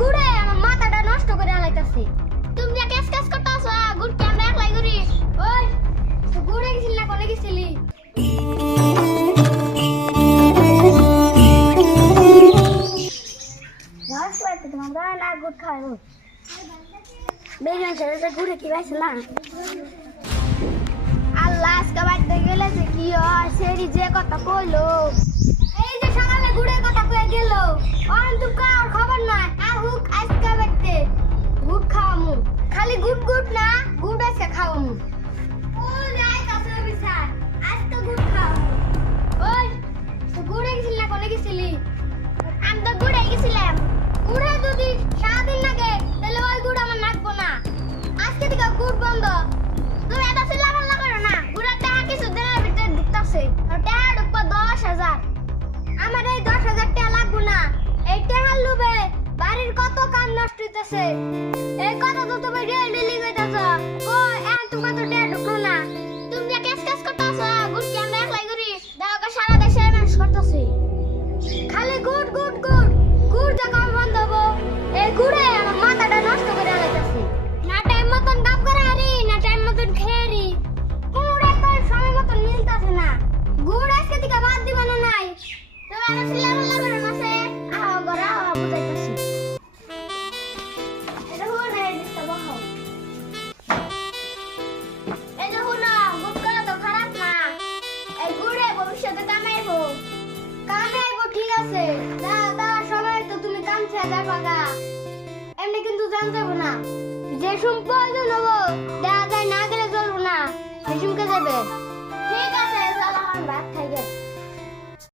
ঘুরে আমার মাথাটা নষ্ট করে আলাইতাছে। তুমি যে কেস কেস করতাছো গুড কি আমরা একলাই করি। ওই তো ঘুরে গেছিলি না কোনে গেছিলি? লাস্ট বাইতে তোমরা না গুড খাইও। বেরিয়ে চলে ঘুরে কি পাইছ না? আল্লাহ আজকে বাইতে গেলে যে কি হয় সেরি যে কথা কইলো। এই যে সকালে ঘুরে কথা কয়ে গেল অন্তু কার খবর নাই আহুক আজকে বাইতে গুড খাওয়ামু। খালি গুড গুড না গুড আজকে খাওয়ামু। ও যাই কাছে বিছার আজকে গুড খাওয়ামু। ওই তো ঘুরে গেছিলি না কোনে গেছিলি? আমি তো ঘুরে গেছিলাম। ঘুরে যদি সারাদিন লাগে তাহলে ওই গুড় আমার নাকবো না। আজকে থেকে গুড় বন্ধ। তুমি এত চিল্লাপাল্লা করো না। গুড়ের টাকা কিছু দিনের ভিতরে ঢুকতেছে। আর টাকা ঢুকবো 10,000। আমার এই 10,000 টাকা লাগবো না। এই টাকার লোভে বাড়ির কত কাম নষ্ট হইতেছে। এই কথা তো তুমি ডেলি কইতাছ। ও এখন তোমার তো টাকা ঢুকলো না। তুমি যে কেস কেস করতেছ গুড় কি আমরা একলাই করি? দেখো সারা দেশে ম্যানেজ করতেছি। খালি গুড গুড গুড গুড় দেখা বন্ধ হবো। এই গুড়ে আমার মাথাটা নষ্ট করে আলাইতাছে। না টাইম মতন কাম করে হারি না টাইম মতন খেয়ে হারি। কোনোটা তো সময় মতন মিলতাছে না। গুড় আজকে থেকে বাদ দিব না নাই। তুমি আমার চিল্লাপাল্লা করে নাছে আহ গরা বুঝাইতাছি। এটা হলো না এই দিকটা বহাও। এই যে হলো গুড় করা তো খারাপ না। এই গুড়ে ভবিষ্যতে কামাইবো। কামাইবো ঠিক আছে। তার সময় তো তুমি কাম ছেড়ে যাবা গা। এমনি কিন্তু জানতে হবে না। যে সুম প্রয়োজন হবো দেখা যায় না গেলে চলবো না। সেই সুমকে যাবে। ঠিক আছে চলো আমার ভাত খাই গে।